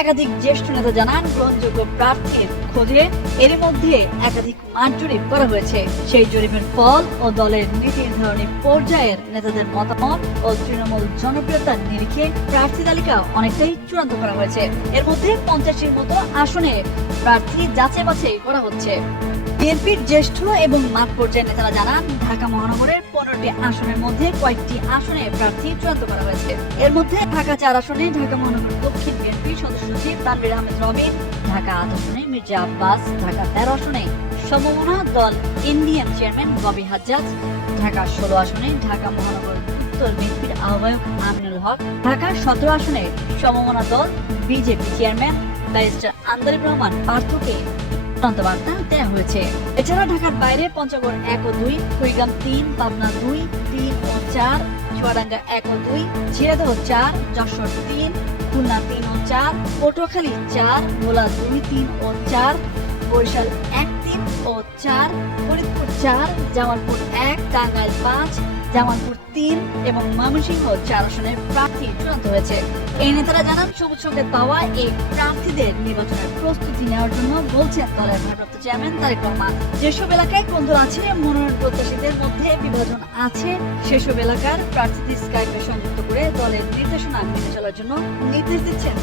একাধিক জ্যেষ্ঠ নেতা জানান, গ্রহণযোগ্য প্রার্থীর খোঁজে এর মধ্যে একাধিক মাঠ জরিপ করা হয়েছে। সেই জরিপের ফল ও দলের নীতি নির্ধারণী পর্যায়ের নেতাদের মতামত ও তৃণমূল জনপ্রিয়তার নিরিখে প্রার্থী তালিকা অনেকটাই চূড়ান্ত করা হয়েছে। এর মধ্যে পঞ্চাশের মতো আসনে প্রার্থী যাচাই বাছাই করা হচ্ছে। বিএনপির জ্যেষ্ঠ এবং মাঠ পর্যায়ের নেতারা জানান, ঢাকা মহানগরের পনেরোটি আসনের মধ্যে কয়েকটি আসনে প্রার্থী চূড়ান্ত করা হয়েছে। এর মধ্যে ঢাকা চার আসনে ঢাকা মহানগর তেরো আসনে সমমনা দল ইন্ডিয়ান চেয়ারম্যান ববি ষোলো আসনে ঢাকা মহানগর উত্তর আমিনুল হক, ঢাকা সতেরো আসনে সমমনা দল BJP chairman barrister Andaleeb Rahman পার্থকে বার্তা দেওয়া হয়েছে। এছাড়া ঢাকার বাইরে পঞ্চগড় এক ও দুই, কুড়িগ্রাম তিন, পাবনা দুই, তিন ও চার, চুয়াডাঙ্গা এক ও দুই, ঝিনাইদহ চার, যশোর তিন খুলনা তিন ও চার পটুয়াখালী চার ভোলা দুই তিন ও চার বরিশাল এক ও চার, ফরিদপুর চার, জামালপুর এক, টাঙ্গাইল পাঁচ, জামালপুর তিন এবং ময়মনসিংহ চার আসনের প্রার্থী চূড়ান্ত হয়েছে। এই নেতারা জানান, সবুজ সঙ্গে পাওয়া এই প্রার্থীদের নির্বাচনের প্রস্তুতি নেওয়ার জন্য বলছেন দলের ভারপ্রাপ্ত চেয়ারম্যান তারেক রহমান। যেসব এলাকায় কোন আছে, মনোনয়ন প্রত্যাশীদের মধ্যে বিভাজন আছে, সেসব এলাকার প্রার্থীদের স্কাইপে সংযুক্ত করে দলের নির্দেশনা মেনে চলার জন্য নির্দেশ দিচ্ছেন।